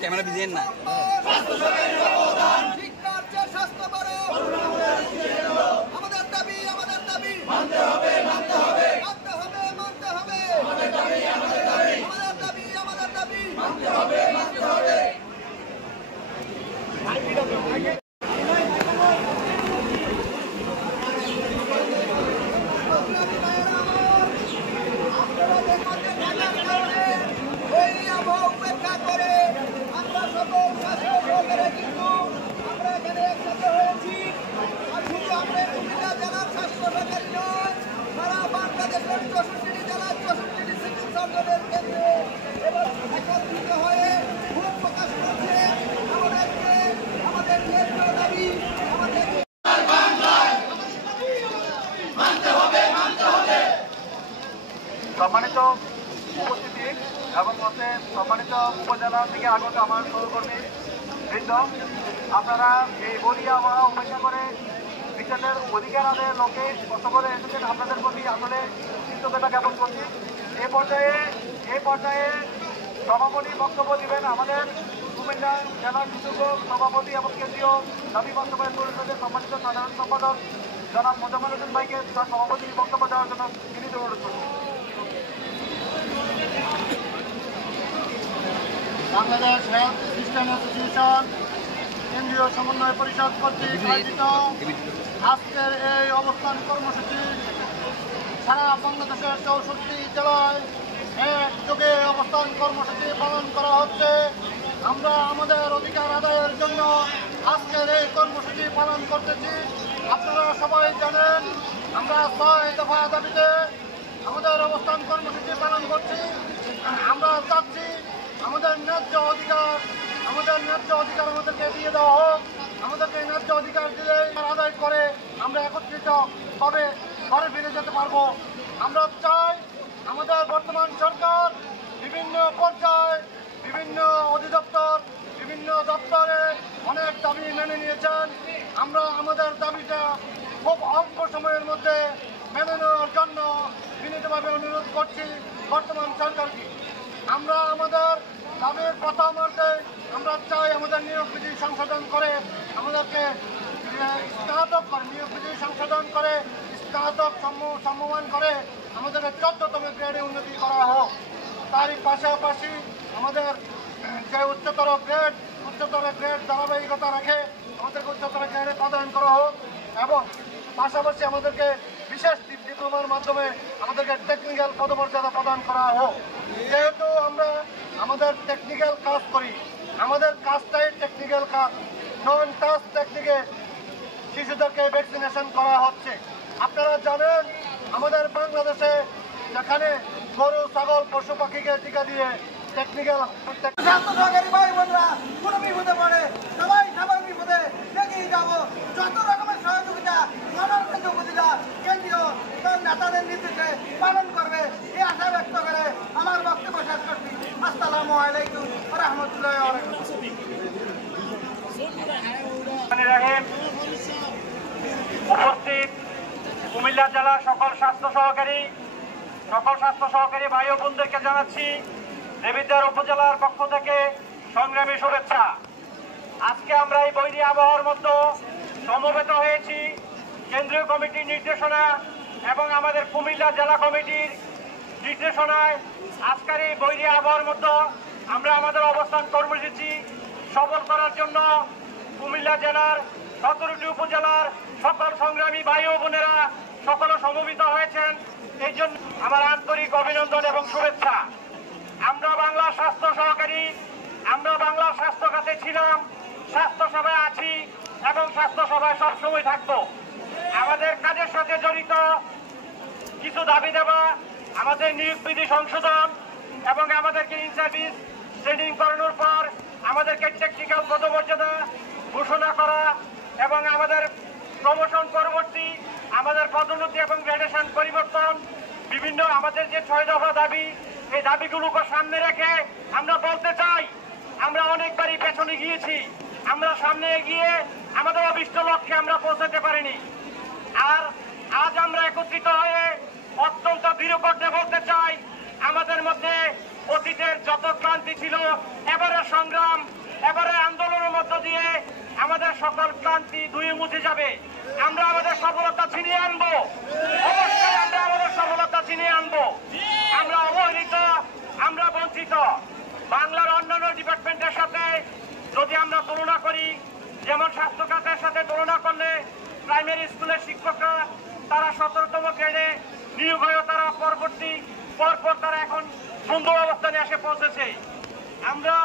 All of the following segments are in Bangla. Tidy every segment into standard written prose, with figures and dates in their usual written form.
ক্যামেরা বিজেন না আমাদের দাবি মানতে হবে মানতে হবে মানতে হবে মানতে হবে আমাদের দাবি আমাদের দাবি মানতে হবে মানতে হবে সম্মানিত উপস্থিতি এবং সম্মানিত উপজেলা থেকে আগত আমার সহকর্মী বৃন্দ, আপনারা এই বলিয়া আবহাওয়া উপেক্ষা করে বিচারের অধিকার আদায়ের লক্ষ্যে কষ্ট করে এসেছেন। আপনাদের প্রতি আসলে কৃতজ্ঞতা জ্ঞাপন করছি। এই পর্যায়ে সভাপতি বক্তব্য দিবেন আমাদের কুমিল্লা জেলা সুযোগ্য সভাপতি এবং কেন্দ্রীয় দাবি বাস্তবায়ন পরিষদের সম্মানিত সাধারণ সম্পাদক জনাব মোজাম্মেল হোসেন ভাইকে তার সভাপতি বক্তব্য দেওয়ার জন্য বিনীত অনুরোধ করছি। বাংলাদেশ হেলথ সিস্টেম অ্যাসোসিয়েশন কেন্দ্রীয় সমন্বয় পরিষদ কর্তৃক আয়োজিত আজকের এই অবস্থান কর্মসূচি সারা বাংলাদেশের 64 জেলায় একযোগে অবস্থান কর্মসূচি পালন করা হচ্ছে। আমরা আমাদের অধিকার আদায়ের জন্য আজকের এই কর্মসূচি পালন করতেছি। আপনারা সবাই জানেন আমরা 6 দফা দাবিতে আমাদের অবস্থান কর্মসূচি পালন করছি। আমরা চাচ্ছি আমাদের ন্যায্য অধিকার আমাদেরকে দিয়ে দেওয়া হোক। আমাদেরকে ন্যায্য অধিকার দিলে আদায় করে আমরা একত্রিতভাবে ঘরে ফিরে যেতে পারবো। আমরা চাই আমাদের বর্তমান সরকার বিভিন্ন পর্যায়ে বিভিন্ন অধিদপ্তর বিভিন্ন দপ্তরে অনেক দাবি মেনে নিয়েছেন। আমরা আমাদের দাবিটা খুব অল্প সময়ের মধ্যে মেনে নেওয়ার জন্য বিনীতভাবে অনুরোধ করছি বর্তমান সরকারকে। আমরা আমাদের দাবির প্রথম অর্থে আমরা চাই আমাদের নিয়োগ বিধি সংশোধন করে আমাদেরকে নিয়োগ বিধি সংশোধন করে স্নাতক সম্মান করে আমাদেরকে 14তম গ্রেডে উন্নতি করা হোক। তারই পাশাপাশি আমাদের যে উচ্চতর গ্রেড ধারাবাহিকতা রাখে আমাদেরকে উচ্চতর গ্রেডে প্রদান করা হোক এবং পাশাপাশি আমাদেরকে বিশেষ ডিপ্লোমার মাধ্যমে আমাদেরকে টেকনিক্যাল পদমর্যাদা প্রদান করা হোক। যেহেতু আমরা আমাদের টেকনিক্যাল কাজ করি, আমাদের কাজটাই টেকনিক্যাল কাজ। নন টাচ টেকনিকে শিশুদেরকে ভ্যাকসিনেশন করা হচ্ছে। আপনারা জানেন আমাদের বাংলাদেশে যেখানে গরু ছাগল পশু পাখিকে টিকা দিয়ে টেকনিক্যাল সরকারি ভাই বোনরা কোনো বিপদে পড়ে সবাই সবার বিপদে এগিয়ে যাবো। যত রকমের সহযোগিতা গণরাজ্য উপজেলা কেন্দ্রীয় নেতাদের নির্দেশে পালন করবে এই আশা ব্যক্ত করে আমার বক্তব্য শেষ করছি। আসসালামু আলাইকুম ওয়া রাহমাতুল্লাহি ওয়া বারাকাতুহু। উপস্থিত কুমিল্লা জেলার সকল স্বাস্থ্য সহকারী ভাই ও বোনদেরকে জানাচ্ছি দেবিদ্বার উপজেলার পক্ষ থেকে সংগ্রামী শুভেচ্ছা। আজকে আমরা এই বৈরী আবহাওয়ার মধ্যে সমবেত হয়েছি কেন্দ্রীয় কমিটির নির্দেশনা এবং আমাদের কুমিল্লা জেলা কমিটির নির্দেশনায়। আজকের এই বৈরী আবহাওয়ার মধ্যে আমরা আমাদের অবস্থান কর্মসূচি সফল করার জন্য কুমিল্লা জেলার 17টি উপজেলার সকল সংগ্রামী ভাই ও বোনেরা সকলে সমবেত হয়েছেন। এই জন্য আমার আন্তরিক অভিনন্দন এবং শুভেচ্ছা। আমরা বাংলা স্বাস্থ্য খাতে ছিলাম, স্বাস্থ্য সেবায় আছি এবং স্বাস্থ্য সভায় সবসময় থাকবো। আমাদের কাজের সাথে জড়িত কিছু দাবি দেওয়া, আমাদের নিয়োগ বিধি সংশোধন এবং আমাদেরকে ইন সার্ভিস ট্রেনিং করানোর পর আমাদেরকে টেকনিক্যাল পদমর্যাদা ঘোষণা করা এবং আমাদের প্রমোশন পরবর্তী আমাদের পদোন্নতি এবং গ্রেডেশন পরিবর্তন, বিভিন্ন আমাদের যে 6 দফা দাবি, এই দাবিগুলোকে সামনে রেখে আমরা বলতে চাই আমরা অনেকবারই পেছনে গিয়েছি, আমরা সামনে এগিয়ে আমাদের অভিষ্ট লক্ষ্যে আমরা পৌঁছাতে পারিনি। আর আজ আমরা একত্রিত হয়ে অত্যন্ত দৃঢ়কণ্ঠে বলতে চাই আমাদের মধ্যে অতীতের যত ক্লান্তি ছিল, এবারের সংগ্রাম, এবারের আন্দোলনের মধ্য দিয়ে আমাদের সকল ক্লান্তি ধুয়ে মুছে যাবে। আমরা আমাদের সফলতা ছিনিয়ে আনবো, অবশ্যই আমরা আমাদের সফলতা ছিনিয়ে আনবো। আমরা অবহেলিত, আমরা বঞ্চিত। বাংলার অন্যান্য ডিপার্টমেন্টের সাথে যদি আমরা তুলনা করি, যেমন স্বাস্থ্য খাতের সাথে তুলনা করলে প্রাইমারি স্কুলের শিক্ষকরা তারা 17তম গ্রেডে নিয়োগ হয়ে তারা পরপর তারা এখন সুন্দর অবস্থানে এসে পৌঁছেছে। আমরা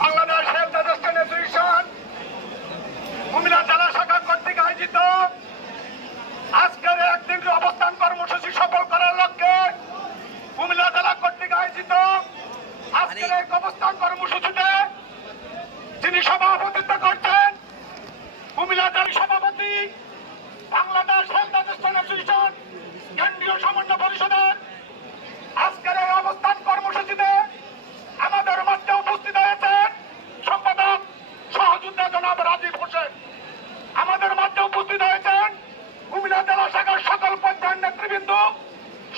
বাংলাদেশ হেলথ অ্যাসোসিয়েশন কুমিল্লা জেলা শাখা কর্তৃক আয়োজিত আজকের একদিনের অবস্থান কর্মসূচি সফল করার লক্ষ্যে কুমিল্লা জেলা কর্তৃক আয়োজিত আজকের এই অবস্থান কর্মসূচিতে যিনি সভাপতিত্ব করছেন কুমিল্লা জেলা সভাপতি বাংলাদেশ হেলথ অ্যাসোসিয়েশন কেন্দ্রীয় সমন্বয় পরিষদের আজকের এই অবস্থান কর্মসূচিতে আমাদের মধ্যে উপস্থিত হয়েছেন সম্পাদক সহযোদ্ধা জনাব রাজীব হোসেন। আমাদের মধ্যে উপস্থিত হয়েছেন কুমিল্লা জেলা শাখার সকল পর্যায়ের নেতৃবৃন্দ,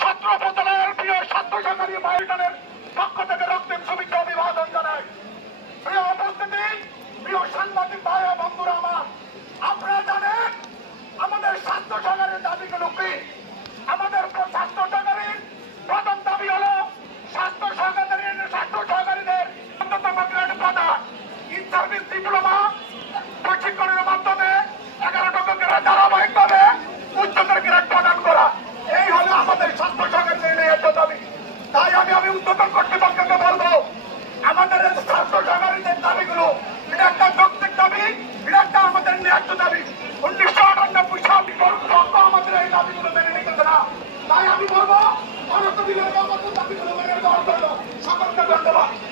ছাত্র উপজেলার প্রিয় ছাত্র সহকারী ভাইগণের পক্ষ থেকে রক্তিম শুভেচ্ছা অভিবাদন জানাই। প্রিয় উপস্থিতি, প্রিয় সাংবাদিক ভাই ও বন্ধুরা আমার, আপনারা জানেন আমাদের স্বাস্থ্য সহকারীর দাবিগুলো কি? আমাদের স্বাস্থ্য সহকারীর প্রথম দাবি হলো স্বাস্থ্য সহকারীদের অন্যতম গ্রেড প্রদান, ইন সার্ভিস ডিপ্লোমা প্রশিক্ষণের মাধ্যমে 11তম গ্রেড ধারাবাহিকভাবে উচ্চতর গ্রেড প্রদান করা, এই হলো আমাদের স্বাস্থ্য সহকারীদের ন্যায্য দাবি। তাই আমি উচ্চতর কর্তৃপক্ষকে বলবো আমাদের স্বাস্থ্য সহকারীদের দাবিগুলো এটা একটা যৌক্তিক দাবি, এটা একটা আমাদের ন্যায্য দাবি। 1998 সাল পর্যন্ত আমাদের এই দাবিগুলো মেনে নিতেছে না। তাই আমি বলবো অনন্ত বিলম্বে আমাদের দাবিগুলো মেনে নেওয়ার জন্য সকলকে ধন্যবাদ।